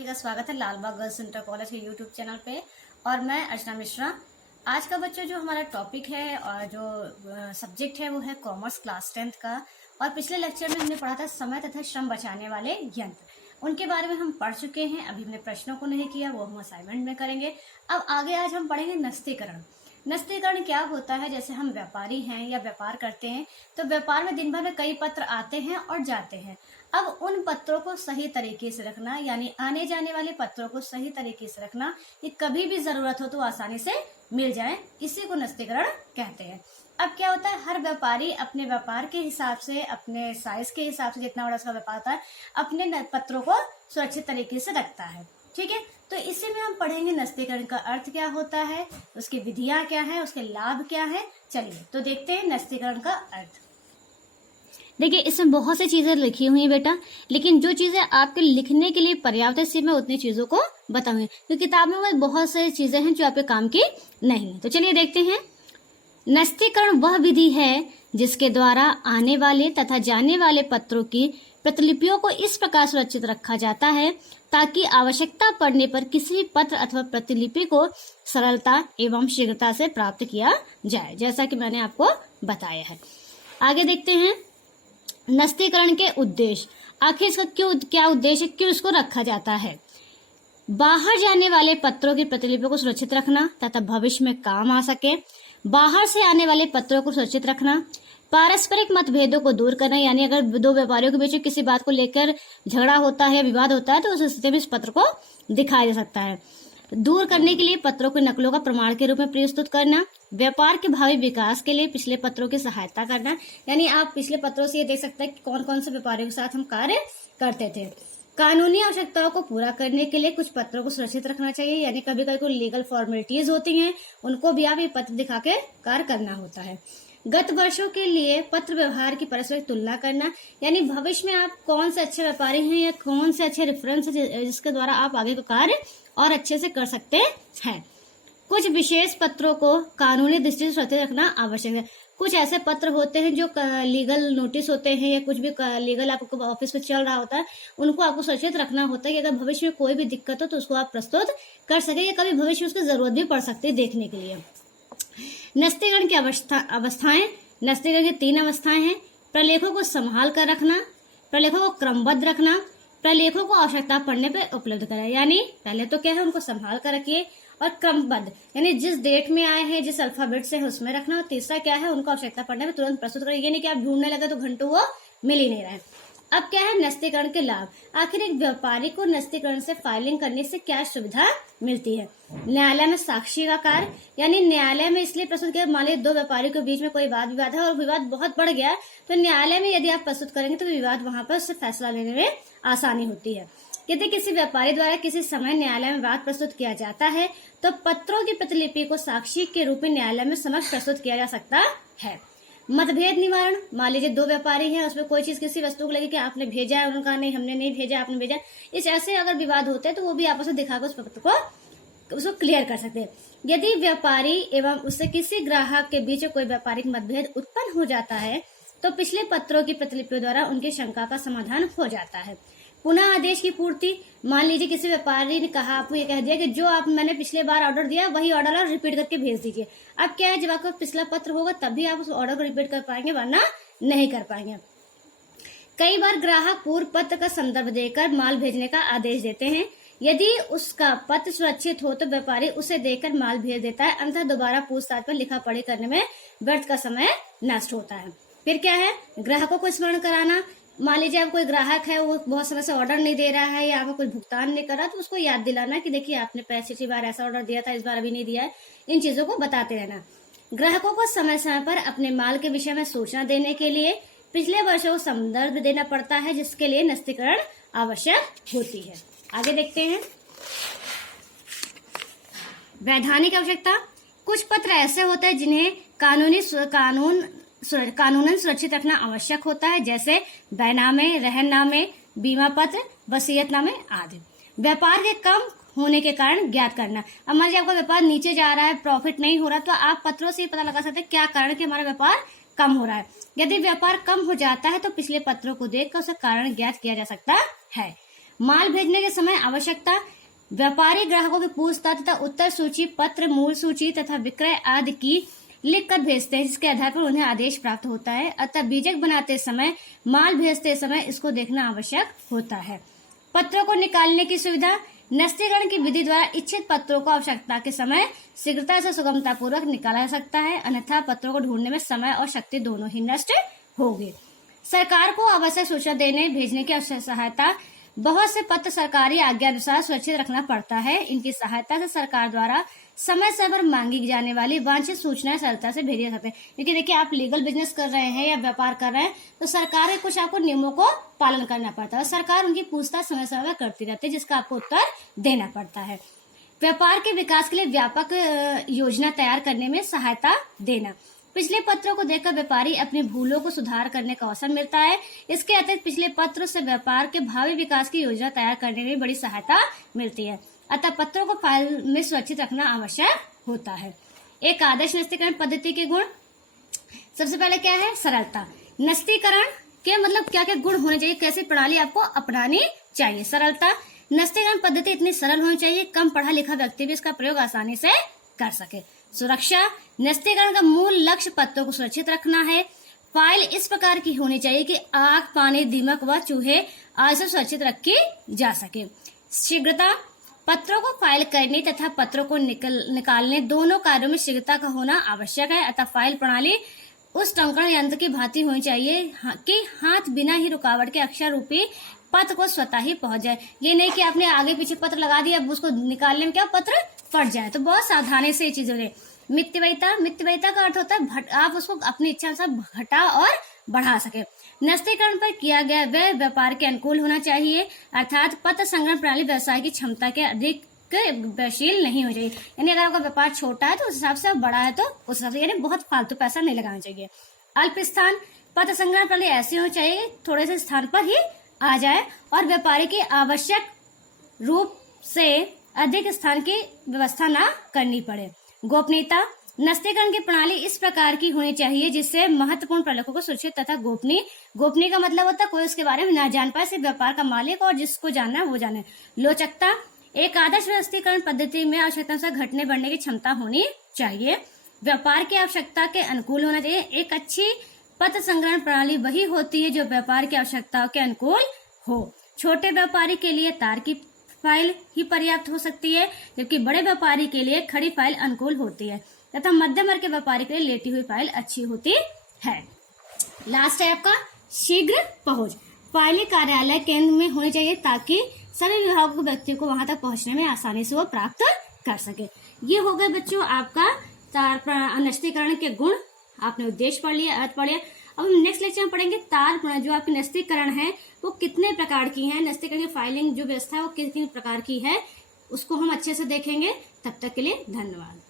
सभी का स्वागत है लालबाग गर्ल्स इंटर कॉलेज के यूट्यूब चैनल पे। और मैं अर्चना मिश्रा। आज का बच्चों जो हमारा टॉपिक है और जो सब्जेक्ट है वो है कॉमर्स क्लास 10th का। और पिछले लेक्चर में हमने पढ़ा था समय तथा श्रम बचाने वाले यंत्र, उनके बारे में हम पढ़ चुके हैं। अभी हमने प्रश्नों को नहीं किया, वो हम असाइनमेंट में करेंगे। अब आगे आज हम पढ़ेंगे नस्तीकरण। नस्तीकरण क्या होता है? जैसे हम व्यापारी हैं या व्यापार करते हैं तो व्यापार में दिन भर में कई पत्र आते हैं और जाते हैं। अब उन पत्रों को सही तरीके से रखना, यानी आने जाने वाले पत्रों को सही तरीके से रखना कि कभी भी जरूरत हो तो आसानी से मिल जाए, इसी को नस्तीकरण कहते हैं। अब क्या होता है, हर व्यापारी अपने व्यापार के हिसाब से, अपने साइज के हिसाब से, जितना बड़ा उसका व्यापार होता है, अपने पत्रों को सुरक्षित तरीके से रखता है। ठीक है, तो इसी में हम पढ़ेंगे नस्तीकरण का अर्थ क्या होता है, उसकी विधियां क्या है, उसके लाभ क्या है। चलिए तो देखते हैं नस्तीकरण का अर्थ। देखिए, इसमें बहुत सी चीजें लिखी हुई है बेटा, लेकिन जो चीजें आपके लिखने के लिए पर्याप्त है सिर्फ मैं उतनी चीजों को बताऊंगी, क्योंकि किताब में बहुत सारी चीजें हैं जो आपके काम की नहीं। तो चलिए देखते हैं। नस्तीकरण वह विधि है जिसके द्वारा आने वाले तथा जाने वाले पत्रों की प्रतिलिपियों को इस प्रकार सुरक्षित रखा जाता है ताकि आवश्यकता पड़ने पर किसी भी पत्र अथवा प्रतिलिपि को सरलता एवं शीघ्रता से प्राप्त किया जाए, जैसा कि मैंने आपको बताया है। आगे देखते हैं नस्तीकरण के उद्देश्य। आखिर इसका क्या उद्देश्य, क्यों इसको रखा जाता है? बाहर जाने वाले पत्रों की प्रतिलिपियों को सुरक्षित रखना तथा भविष्य में काम आ सके। बाहर से आने वाले पत्रों को सुरक्षित रखना। पारस्परिक मतभेदों को दूर करना, यानी अगर दो व्यापारियों के बीच किसी बात को लेकर झगड़ा होता है या विवाद होता है तो उस स्थिति में इस पत्र को दिखाया जा सकता है। दूर करने के लिए पत्रों के नकलों का प्रमाण के रूप में प्रस्तुत करना। व्यापार के भावी विकास के लिए पिछले पत्रों की सहायता करना, यानी आप पिछले पत्रों से ये देख सकते हैं कि कौन कौन से व्यापारियों के साथ हम कार्य करते थे। कानूनी आवश्यकताओं को पूरा करने के लिए कुछ पत्रों को सुरक्षित रखना चाहिए, यानी कभी कभी कोई लीगल फॉर्मेलिटीज होती हैं, उनको भी आप ये पत्र दिखा के कार्य करना होता है। गत वर्षों के लिए पत्र व्यवहार की परस्पर तुलना करना, यानी भविष्य में आप कौन से अच्छे व्यापारी हैं या कौन से अच्छे रेफरेंस है जिसके द्वारा आप आगे का कार्य और अच्छे से कर सकते हैं। कुछ विशेष पत्रों को कानूनी दृष्टि से सुरक्षित रखना आवश्यक है। कुछ ऐसे पत्र होते हैं जो लीगल नोटिस होते हैं या कुछ भी लीगल आपको ऑफिस में चल रहा होता है, उनको आपको सुरक्षित रखना होता है कि अगर भविष्य में कोई भी दिक्कत हो तो उसको आप प्रस्तुत कर सके, या कभी भविष्य में उसकी जरूरत भी पड़ सकती है देखने के लिए। नस्तीकरण की अवस्थाएं। नस्तीकरण की 3 अवस्थाएं हैं। प्रलेखों को संभाल कर रखना, प्रलेखों को क्रमबद्ध रखना, प्रलेखों को आवश्यकता पड़ने पर उपलब्ध कराना। यानी पहले तो क्या है, उनको संभाल कर रखिए, और क्रमबद्ध यानी जिस डेट में आए हैं, जिस अल्फाबेट से है उसमें रखना। और तीसरा क्या है, उनको आवश्यकता पड़ने पर तुरंत प्रस्तुत करें, ये नहीं कि आप ढूंढने लगे तो घंटों वो मिल ही नहीं रहा है। अब क्या है नस्तीकरण के लाभ। आखिर एक व्यापारी को नस्तीकरण से फाइलिंग करने से क्या सुविधा मिलती है? न्यायालय में साक्षी का कार्य, यानी न्यायालय में इसलिए प्रस्तुत किया, मान लीजिए 2 व्यापारियों के बीच में कोई वाद विवाद है और विवाद बहुत बढ़ गया, तो न्यायालय में यदि आप प्रस्तुत करेंगे तो विवाद वहां पर उससे फैसला लेने में आसानी होती है। यदि किसी व्यापारी द्वारा किसी समय न्यायालय में वाद प्रस्तुत किया जाता है तो पत्रों की प्रतिलिपि को साक्षी के रूप में न्यायालय में समक्ष प्रस्तुत किया जा सकता है। मतभेद निवारण। मान लीजिए 2 व्यापारी हैं, उसमें कोई चीज किसी वस्तु को लगे कि आपने भेजा है, उन्होंने कहा नहीं हमने नहीं भेजा, आपने भेजा। इस ऐसे अगर विवाद होते हैं तो वो भी आपस में दिखाकर उस पत्र को उसको क्लियर कर सकते हैं। यदि व्यापारी एवं उससे किसी ग्राहक के बीच कोई व्यापारिक मतभेद उत्पन्न हो जाता है तो पिछले पत्रों की प्रतिलिपियों द्वारा उनकी शंका का समाधान हो जाता है। पुनः आदेश की पूर्ति। मान लीजिए किसी व्यापारी ने कहा, आपको ये कह दिया कि जो आप मैंने पिछले बार ऑर्डर दिया वही ऑर्डर आप रिपीट करके भेज दीजिए। अब क्या है, जब आपका पिछला पत्र होगा तभी आप उस ऑर्डर को रिपीट कर पाएंगे, वरना नहीं कर पाएंगे। कई बार ग्राहक पूर्व पत्र का संदर्भ देकर माल भेजने का आदेश देते हैं। यदि उसका पत्र सुरक्षित हो तो व्यापारी उसे देकर माल भेज देता है, अन्यथा दोबारा पूछताछ पर लिखा पढ़ी करने में व्यर्थ का समय नष्ट होता है। फिर क्या है, ग्राहकों को स्मरण कराना। मान लीजिए आप कोई ग्राहक है, वो बहुत समय से ऑर्डर नहीं दे रहा है या आपका कोई भुगतान नहीं कर रहा, तो उसको याद दिलाना कि देखिए आपने पिछली बार ऐसा ऑर्डर दिया था, इस बार अभी नहीं दिया है। इन चीजों को बताते रहना। ग्राहकों को समय समय पर अपने माल के विषय में सूचना देने के लिए पिछले वर्षों को संदर्भ देना पड़ता है, जिसके लिए नस्तीकरण आवश्यक होती है। आगे देखते हैं वैधानिक आवश्यकता। कुछ पत्र ऐसे होते हैं जिन्हें कानूनन सुरक्षित रखना आवश्यक होता है, जैसे बैनामे, रहननामे, बीमा पत्र, वसीयतनामे आदि। व्यापार के कम होने के कारण ज्ञात करना। अब मान लीजिए आपका व्यापार नीचे जा रहा है, प्रॉफिट नहीं हो रहा, तो आप पत्रों से ही पता लगा सकते हैं क्या कारण कि हमारा व्यापार कम हो रहा है। यदि व्यापार कम हो जाता है तो पिछले पत्रों को देखकर उसका कारण ज्ञात किया जा सकता है। माल भेजने के समय आवश्यकता, व्यापारी ग्राहकों की पूछताछ तथा उत्तर सूची, पत्र, मूल सूची तथा विक्रय आदि की लिख कर भेजते हैं, जिसके आधार पर उन्हें आदेश प्राप्त होता है। अतः बीजक बनाते समय, माल भेजते समय इसको देखना आवश्यक होता है। पत्रों को निकालने की सुविधा, नस्तीकरण की विधि द्वारा इच्छित पत्रों को आवश्यकता के समय शीघ्रता से सुगमता पूर्वक निकाला जा सकता है, अन्यथा पत्रों को ढूंढने में समय और शक्ति दोनों ही नष्ट होगी। सरकार को आवश्यक सूचना देने भेजने की सहायता, बहुत से पत्र सरकारी आज्ञा अनुसार सुरक्षित रखना पड़ता है। इनकी सहायता से सरकार द्वारा समय समय पर मांगी जाने वाली वांछित सूचनाएं सरलता से भेजी जा सकती है। क्योंकि देखिए, आप लीगल बिजनेस कर रहे हैं या व्यापार कर रहे हैं तो सरकार के कुछ आपको नियमों को पालन करना पड़ता है और सरकार उनकी पूछताछ समय समय पर करती रहती है, जिसका आपको उत्तर देना पड़ता है। व्यापार के विकास के लिए व्यापक योजना तैयार करने में सहायता देना, पिछले पत्रों को देखकर व्यापारी अपनी भूलों को सुधार करने का अवसर मिलता है। इसके अतिरिक्त पिछले पत्रों से व्यापार के भावी विकास की योजना तैयार करने में बड़ी सहायता मिलती है। अतः पत्रों को फाइल में सुरक्षित रखना आवश्यक होता है। एक आदर्श नस्तीकरण पद्धति के गुण, सबसे पहले क्या है? सरलता। नस्तीकरण के मतलब क्या क्या गुण होने चाहिए, कैसी प्रणाली आपको अपनानी चाहिए? सरलता, नस्तीकरण पद्धति इतनी सरल होनी चाहिए, कम पढ़ा लिखा व्यक्ति भी इसका प्रयोग आसानी से कर सके। सुरक्षा, नस्तीकरण का मूल लक्ष्य पत्रों को सुरक्षित रखना है। फाइल इस प्रकार की होनी चाहिए कि आग, पानी, दीमक व चूहे आदि से सुरक्षित रखी जा सके। शीघ्रता, पत्रों को फाइल करने तथा पत्रों को निकालने दोनों कार्यों में शीघ्रता का होना आवश्यक है। अतः फाइल प्रणाली उस टंकण यंत्र की भांति होनी चाहिए कि हाथ बिना ही रुकावट के अक्षर रूपी पत्र को स्वतः ही पहुंच जाए। ये नहीं कि आपने आगे पीछे पत्र लगा दिया, अब उसको निकालने में क्या पत्र फट जाए। तो बहुत सावधानी से ये चीजें हो। मितव्ययिता, मितव्ययिता का अर्थ होता है आप उसको अपनी इच्छा अनुसार घटा और बढ़ा सके। नस्तीकरण पर किया गया वह व्यापार के अनुकूल होना चाहिए, अर्थात पत्र संग्रहण प्रणाली व्यवसाय की क्षमता के अधिक व्ययशील नहीं हो चाहिए। यानी अगर आपका व्यापार छोटा है तो उस हिसाब से, बड़ा है तो उस हिसाब से, यानी बहुत फालतू पैसा नहीं लगाना चाहिए। अल्प स्थान, पत्र संग्रहण प्रणाली ऐसी होनी चाहिए थोड़े से स्थान पर ही आ जाए और व्यापारी की आवश्यक रूप से अधिक स्थान की व्यवस्था न करनी पड़े। गोपनीयता, नस्तीकरण की प्रणाली इस प्रकार की होनी चाहिए जिससे महत्वपूर्ण प्रलेखों को सुरक्षित तथा गोपनीय का मतलब होता है कोई उसके बारे में न जान पाए, सिर्फ व्यापार का मालिक और जिसको जानना है वो जाने। लोचकता, एक आदर्श नस्तीकरण पद्धति में आवश्यकता से घटने बढ़ने की क्षमता होनी चाहिए, व्यापार की आवश्यकता के अनुकूल होना चाहिए। एक अच्छी पत्र संग्रहण प्रणाली वही होती है जो व्यापार की आवश्यकताओं के अनुकूल हो। छोटे व्यापारी के लिए तार की फाइल ही पर्याप्त हो सकती है, जबकि बड़े व्यापारी के लिए खड़ी फाइल अनुकूल होती है तथा मध्यम वर्ग के व्यापारी के लिए लेटी हुई फाइल अच्छी होती है। लास्ट है आपका शीघ्र पहुंच। फाइलें कार्यालय केंद्र में होनी चाहिए ताकि सभी विभागों के व्यक्तियों को वहां तक पहुंचने में आसानी से वो प्राप्त कर सके। ये हो गए बच्चों आपका नस्तीकरण के गुण। आपने उद्देश्य पढ़ लिया, अर्थ पढ़ लिया। अब हम नेक्स्ट लेक्चर में पढ़ेंगे तार जो आपकी नस्तीकरण है वो कितने प्रकार की है, नस्तीकरण की फाइलिंग जो व्यवस्था है वो कितने प्रकार की है, उसको हम अच्छे से देखेंगे। तब तक के लिए धन्यवाद।